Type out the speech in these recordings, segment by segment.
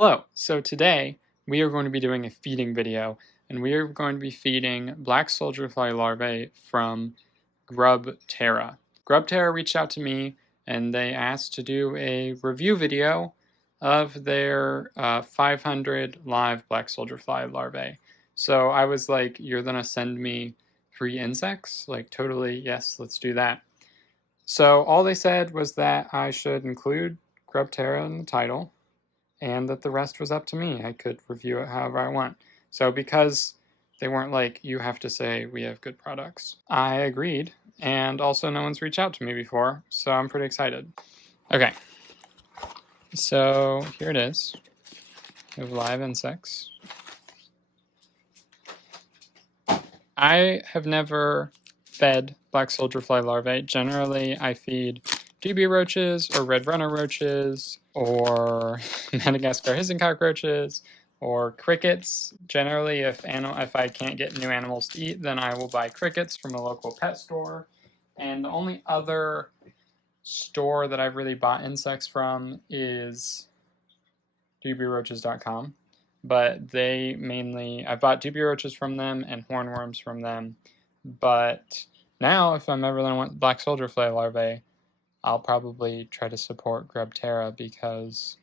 Hello, so today we are going to be doing a feeding video, and we are going to be feeding black soldier fly larvae from GrubTerra. GrubTerra reached out to me and they asked to do a review video of their 500 live black soldier fly larvae. So I was like, you're gonna send me free insects? Like, totally, yes, let's do that. So all they said was that I should include GrubTerra in the title, and that the rest was up to me. I could review it however I want. So because they weren't like, you have to say we have good products, I agreed. And also no one's reached out to me before, so I'm pretty excited. Okay, so here it is. We have live insects. I have never fed black soldier fly larvae. Generally, I feed dubia roaches or red runner roaches or Madagascar hissing cockroaches or crickets. Generally, if I can't get new animals to eat, then I will buy crickets from a local pet store. And the only other store that I've really bought insects from is dubiaroaches.com. But they mainly, I bought dubia roaches from them and hornworms from them. But now, if I'm ever going to want black soldier fly larvae, I'll probably try to support GrubTerra because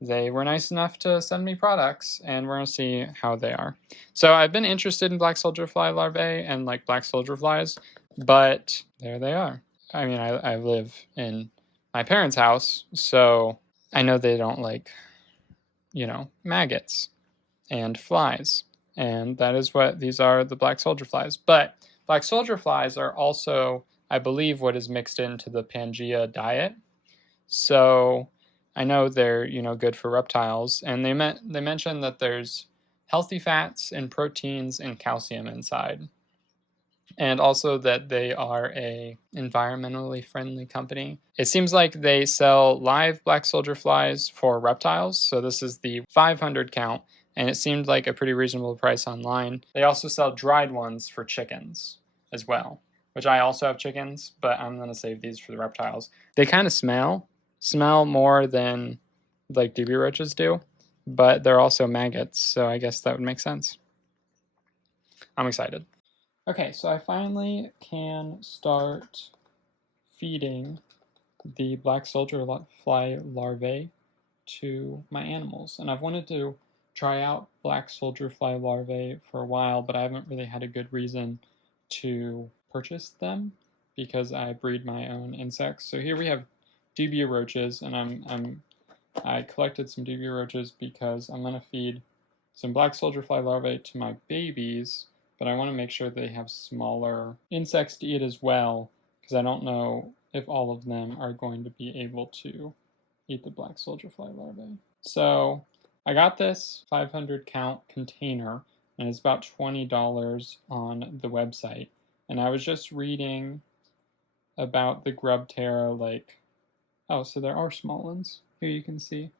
they were nice enough to send me products, and we're going to see how they are. So I've been interested in black soldier fly larvae and like black soldier flies, but there they are. I mean, I live in my parents' house, so I know they don't like, maggots and flies. And that is what these are, the black soldier flies. But black soldier flies are also, I believe, what is mixed into the Pangea diet. So I know they're, good for reptiles. And they mentioned that there's healthy fats and proteins and calcium inside. And also that they are a environmentally friendly company. It seems like they sell live black soldier flies for reptiles. So this is the 500 count, and it seemed like a pretty reasonable price online. They also sell dried ones for chickens as well, which I also have chickens, but I'm going to save these for the reptiles. They kind of smell more than like dubia roaches do, but they're also maggots, so I guess that would make sense. I'm excited. Okay, so I finally can start feeding the black soldier fly larvae to my animals. And I've wanted to try out black soldier fly larvae for a while, but I haven't really had a good reason to purchase them because I breed my own insects. So here we have dubia roaches, and I collected some dubia roaches because I'm going to feed some black soldier fly larvae to my babies, but I want to make sure they have smaller insects to eat as well, because I don't know if all of them are going to be able to eat the black soldier fly larvae. So I got this 500 count container, and it's about $20 on the website. And I was just reading about the GrubTerra, oh, so there are small ones. Here you can see.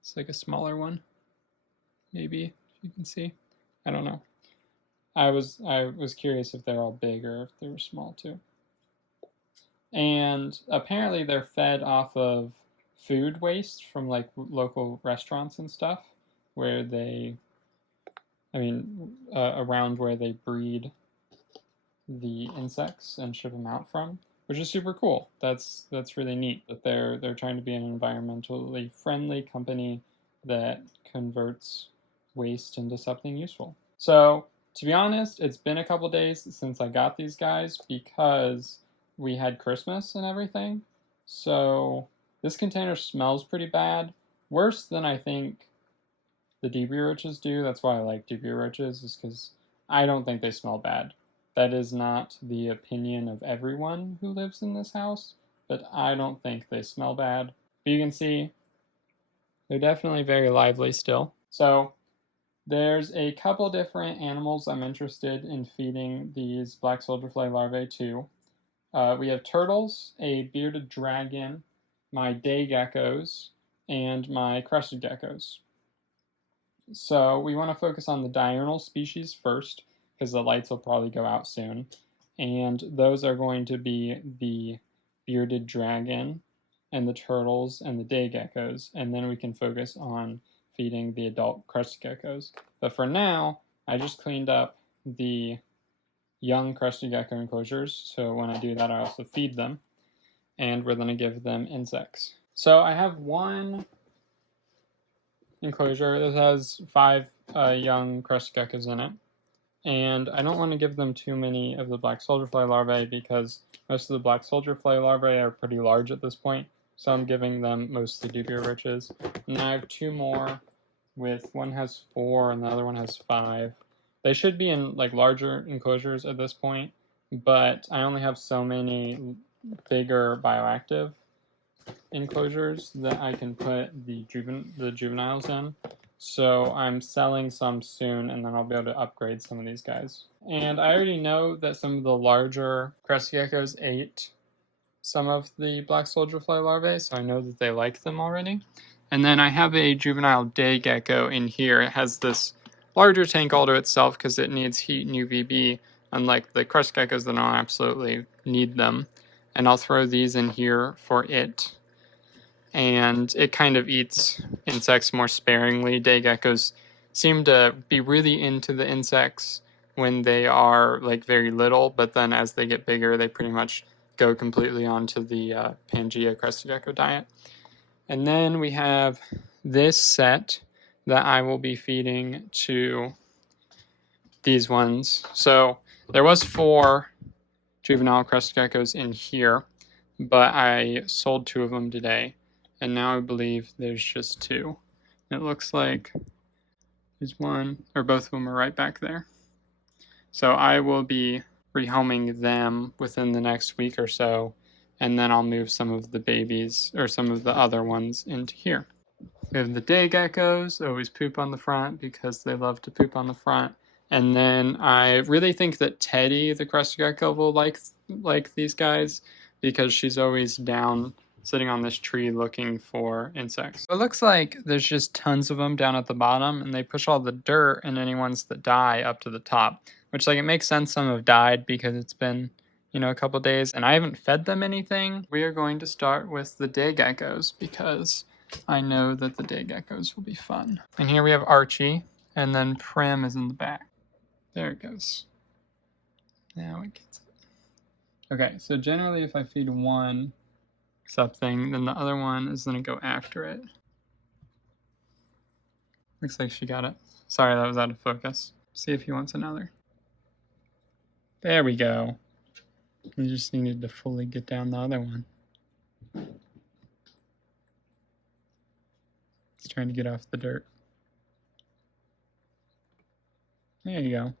It's like a smaller one. Maybe, if you can see. I don't know. I was curious if they're all big or if they were small too. And apparently they're fed off of food waste from like local restaurants and stuff, where they, around where they breed the insects and ship them out from, which is super cool. That's really neat that they're trying to be an environmentally friendly company that converts waste into something useful. So to be honest, it's been a couple days since I got these guys because we had Christmas and everything. So this container smells pretty bad. Worse than I think the dubia roaches do. That's why I like dubia roaches, is because I don't think they smell bad. That is not the opinion of everyone who lives in this house, but I don't think they smell bad. But you can see they're definitely very lively still. So there's a couple different animals I'm interested in feeding these black soldier fly larvae to. We have turtles, a bearded dragon, my day geckos, and my crested geckos. So we want to focus on the diurnal species first, because the lights will probably go out soon. And those are going to be the bearded dragon and the turtles and the day geckos. And then we can focus on feeding the adult crusty geckos. But for now, I just cleaned up the young crusty gecko enclosures, so when I do that I also feed them, and we're going to give them insects. So I have one enclosure that has 5 young crusty geckos in it, and I don't want to give them too many of the black soldier fly larvae because most of the black soldier fly larvae are pretty large at this point, so I'm giving them mostly dubia riches. And then I have 2 more with, one has 4 and the other one has 5. They should be in like larger enclosures at this point, but I only have so many bigger bioactive enclosures that I can put the juveniles in. So I'm selling some soon, and then I'll be able to upgrade some of these guys. And I already know that some of the larger crusty geckos ate some of the black soldier fly larvae, so I know that they like them already. And then I have a juvenile day gecko in here. It has this larger tank all to itself because it needs heat and UVB, unlike the crust geckos that don't absolutely need them. And I'll throw these in here for it. And it kind of eats insects more sparingly. Day geckos seem to be really into the insects when they are like very little, but then as they get bigger, they pretty much go completely onto the Pangea crested gecko diet. And then we have this set that I will be feeding to these ones. So there was 4 juvenile crested geckos in here, but I sold 2 of them today, and now I believe there's just 2. It looks like there's one, or both of them are right back there. So I will be rehoming them within the next week or so, and then I'll move some of the babies, or some of the other ones, into here. We have the day geckos, they always poop on the front because they love to poop on the front. And then I really think that Teddy, the crested gecko, will like these guys because she's always down sitting on this tree looking for insects. It looks like there's just tons of them down at the bottom, and they push all the dirt and any ones that die up to the top, which, like, it makes sense some have died because it's been, you know, a couple days and I haven't fed them anything. We are going to start with the day geckos because I know that the day geckos will be fun. And here we have Archie, and then Prim is in the back. There it goes. Now it gets it. Okay, so generally if I feed one something, then the other one is going to go after it. Looks like she got it. Sorry, that was out of focus. See if he wants another. There we go. You just needed to fully get down the other one. He's trying to get off the dirt. There you go.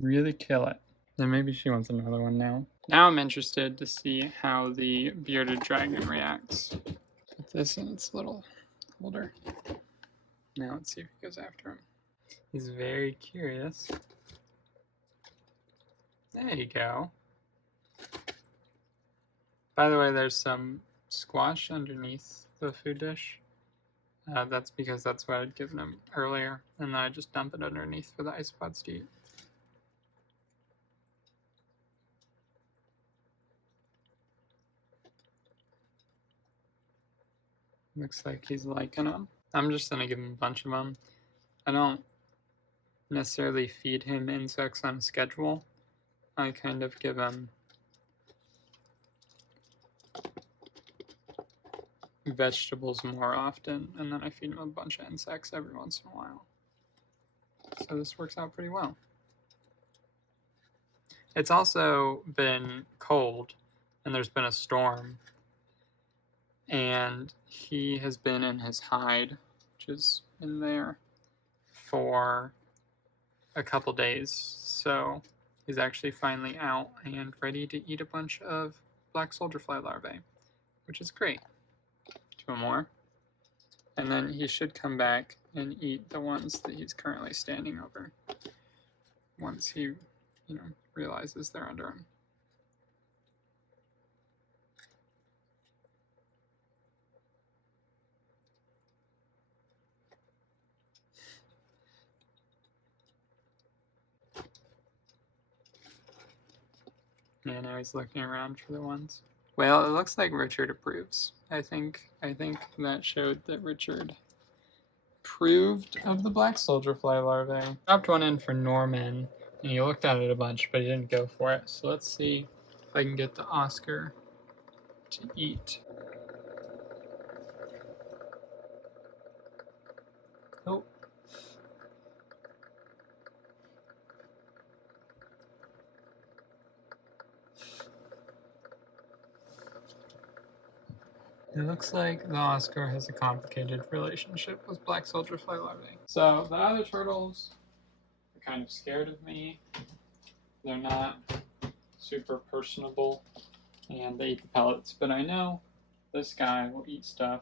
Really kill it. Then maybe she wants another one now. Now I'm interested to see how the bearded dragon reacts. Put this in its little holder. Now let's see if he goes after him. He's very curious. There you go. By the way, there's some squash underneath the food dish. That's because that's what I'd given him earlier, and then I just dump it underneath for the isopods to eat. Looks like he's liking them. I'm just gonna give him a bunch of them. I don't necessarily feed him insects on schedule. I kind of give him vegetables more often, and then I feed him a bunch of insects every once in a while. So this works out pretty well. It's also been cold, and there's been a storm, and he has been in his hide, which is in there, for a couple days. So he's actually finally out and ready to eat a bunch of black soldier fly larvae, which is great. 2 more. And then he should come back and eat the ones that he's currently standing over once he, realizes they're under him. Yeah, now he's looking around for the ones. Well, it looks like Richard approves. I think that showed that Richard approved of the black soldier fly larvae. Dropped one in for Norman, and he looked at it a bunch, but he didn't go for it. So let's see if I can get the Oscar to eat. Oh. It looks like the Oscar has a complicated relationship with black soldier fly larvae. So the other turtles are kind of scared of me. They're not super personable, and they eat the pellets, but I know this guy will eat stuff.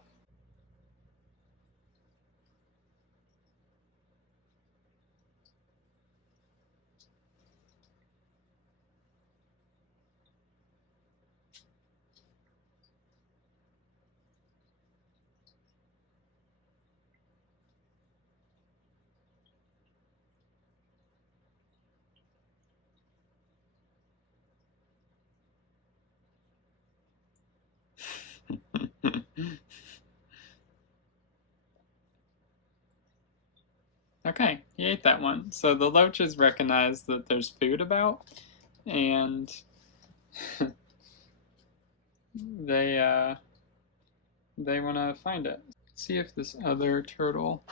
Okay, he ate that one. So the loaches recognize that there's food about, and they want to find it. Let's see if this other turtle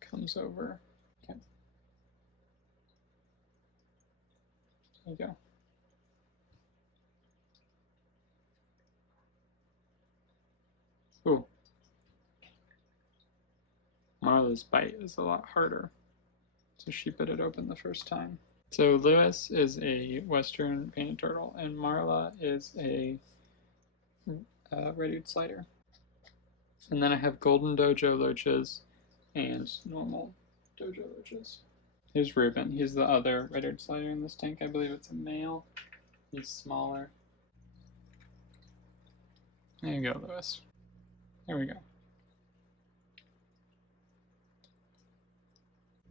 comes over. Okay. There you go. Ooh. Marla's bite is a lot harder, so she bit it open the first time. So Lewis is a western painted turtle, and Marla is a red-eared slider. And then I have golden dojo loaches and normal dojo loaches. Here's Reuben. He's the other red-eared slider in this tank. I believe it's a male. He's smaller. There you go, Lewis. There we go.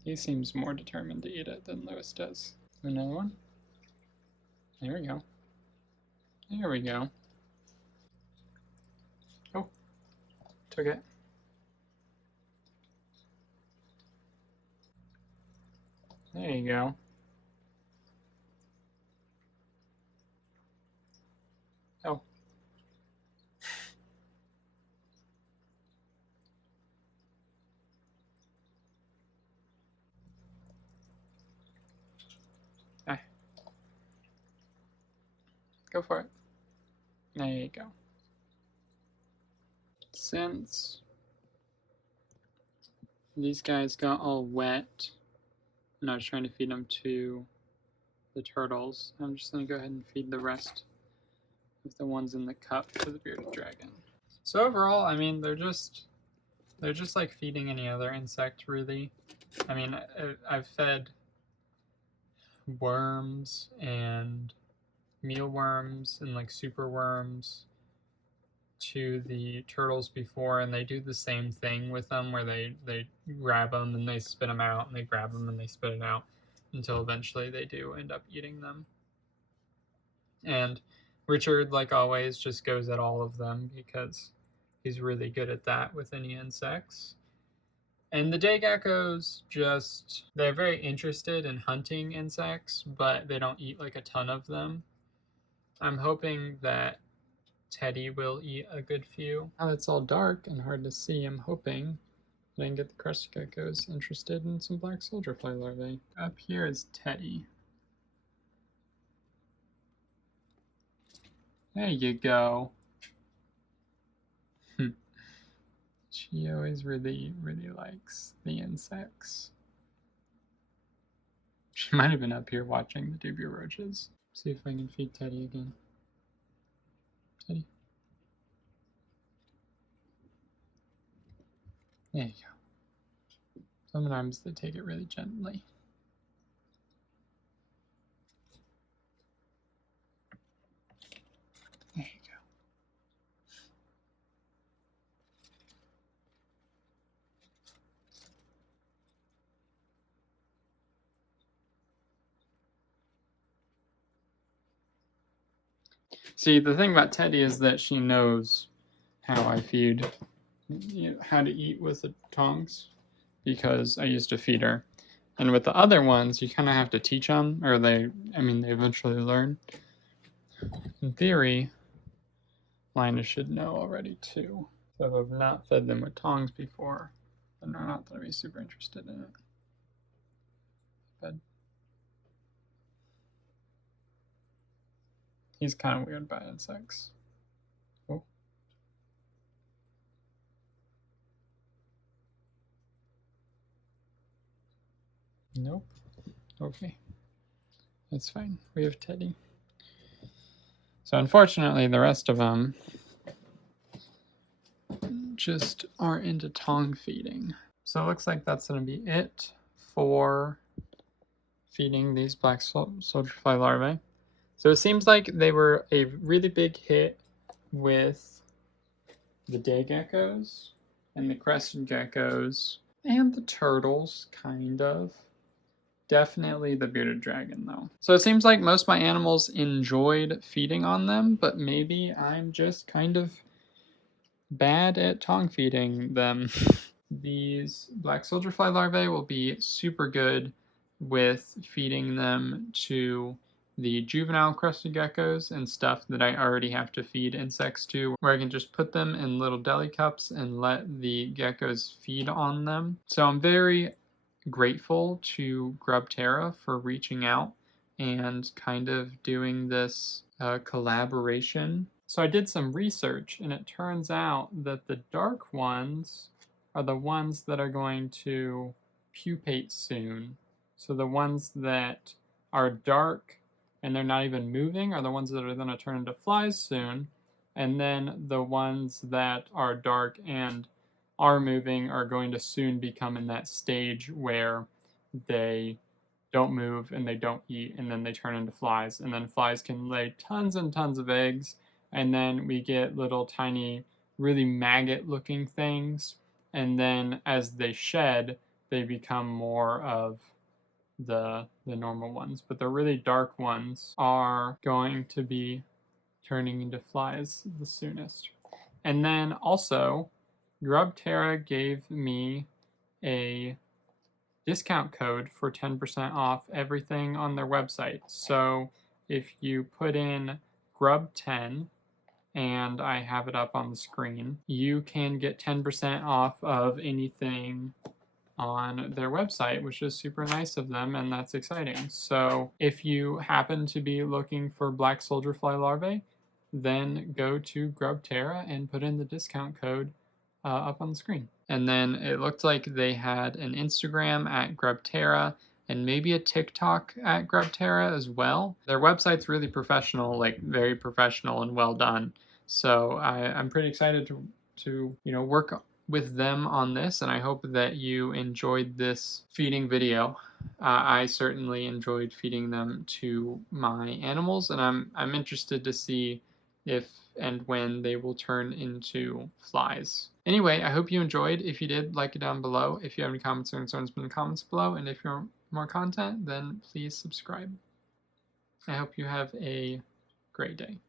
He seems more determined to eat it than Lewis does. Another one. There we go. There we go. Oh, took it. There you go. Oh. Hi. Go for it. There you go. Since these guys got all wet, and I was trying to feed them to the turtles, I'm just going to go ahead and feed the rest of the ones in the cup to the bearded dragon. So overall, I mean, they're just like feeding any other insect, really. I mean, I've fed worms and mealworms and like super worms to the turtles before, and they do the same thing with them where they grab them and they spit them out, and they grab them and they spit it out until eventually they do end up eating them. And Richard, like always, just goes at all of them because he's really good at that with any insects. And the day geckos they're very interested in hunting insects, but they don't eat like a ton of them. I'm hoping that Teddy will eat a good few. Now it's all dark and hard to see, I'm hoping that I can get the crusty geckos interested in some black soldier fly larvae. Up here is Teddy. There you go. She always really likes the insects. She might have been up here watching the debut roaches. See if I can feed Teddy again. Teddy. There you go. Sometimes they take it really gently. There you go. See, the thing about Teddy is that she knows how I feed, how to eat with the tongs, because I used to feed her. And with the other ones, you kind of have to teach them, or they eventually learn. In theory, Linus should know already too. So if I've not fed them with tongs before, then they're not going to be super interested in it. But he's kind of weird by insects. Oh. Nope. Okay. That's fine. We have Teddy. So unfortunately, the rest of them just aren't into tong feeding. So it looks like that's going to be it for feeding these black soldier fly larvae. So it seems like they were a really big hit with the day geckos and the crested geckos and the turtles, kind of. Definitely the bearded dragon, though. So it seems like most of my animals enjoyed feeding on them, but maybe I'm just kind of bad at tong feeding them. These black soldier fly larvae will be super good with feeding them to the juvenile crested geckos and stuff that I already have to feed insects to, where I can just put them in little deli cups and let the geckos feed on them. So I'm very grateful to GrubTerra for reaching out and kind of doing this collaboration. So I did some research, and it turns out that the dark ones are the ones that are going to pupate soon. So the ones that are dark and they're not even moving are the ones that are going to turn into flies soon. And then the ones that are dark and are moving are going to soon become in that stage where they don't move and they don't eat, and then they turn into flies. And then flies can lay tons and tons of eggs, and then we get little tiny, really maggot-looking things. And then as they shed, they become more of the normal ones. But the really dark ones are going to be turning into flies the soonest. And then also, GrubTerra gave me a discount code for 10% off everything on their website. So if you put in GRUB10, and I have it up on the screen, you can get 10% off of anything on their website, which is super nice of them, and that's exciting. So if you happen to be looking for black soldier fly larvae, then go to GrubTerra and put in the discount code up on the screen. And then it looked like they had an Instagram at GrubTerra and maybe a TikTok at GrubTerra as well. Their website's really professional, like very professional and well done. So I'm pretty excited to work with them on this, and I hope that you enjoyed this feeding video. I certainly enjoyed feeding them to my animals, and I'm interested to see if and when they will turn into flies. Anyway, I hope you enjoyed. If you did, like it down below. If you have any comments or concerns, put in the comments below. And if you want more content, then please subscribe. I hope you have a great day.